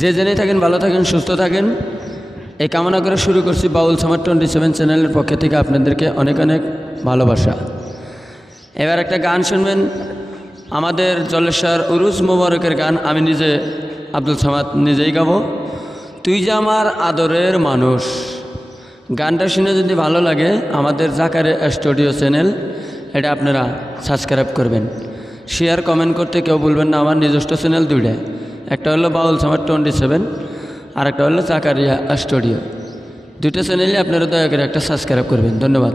যে জেনেই থাকেন ভালো থাকেন সুস্থ থাকেন এই কামনা করে শুরু করছি বাউল সামার 27 চ্যানেলের পক্ষ থেকে আপনাদেরকে অনেক অনেক ভালোবাসা। এবার একটা গান শুনবেন, আমাদের জলেশ্বর উরুস মোবারকের গান। আমি নিজে আব্দুল সামাদ নিজেই গাবো, তুই যে আমার আদরের মানুষ। গানটা শুনে যদি ভালো লাগে আমাদের জাকারিয়া স্টুডিও চ্যানেল, এটা আপনারা সাবস্ক্রাইব করবেন, শেয়ার কমেন্ট করতে কেউ বলবেন না। আমার নিজস্ব চ্যানেল দুইটা, একটা হলো বাউল সামার 27 আর একটা হলো জাকারিয়া স্টুডিও। দুটো চ্যানেলে আপনারা দয়া করে একটা সাবস্ক্রাইব করবেন। ধন্যবাদ।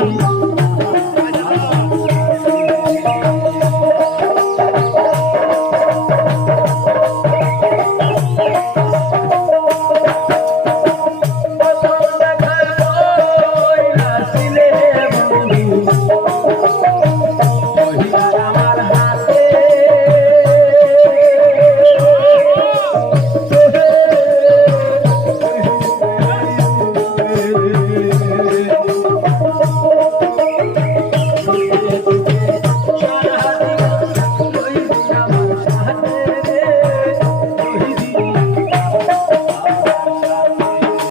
Thank you.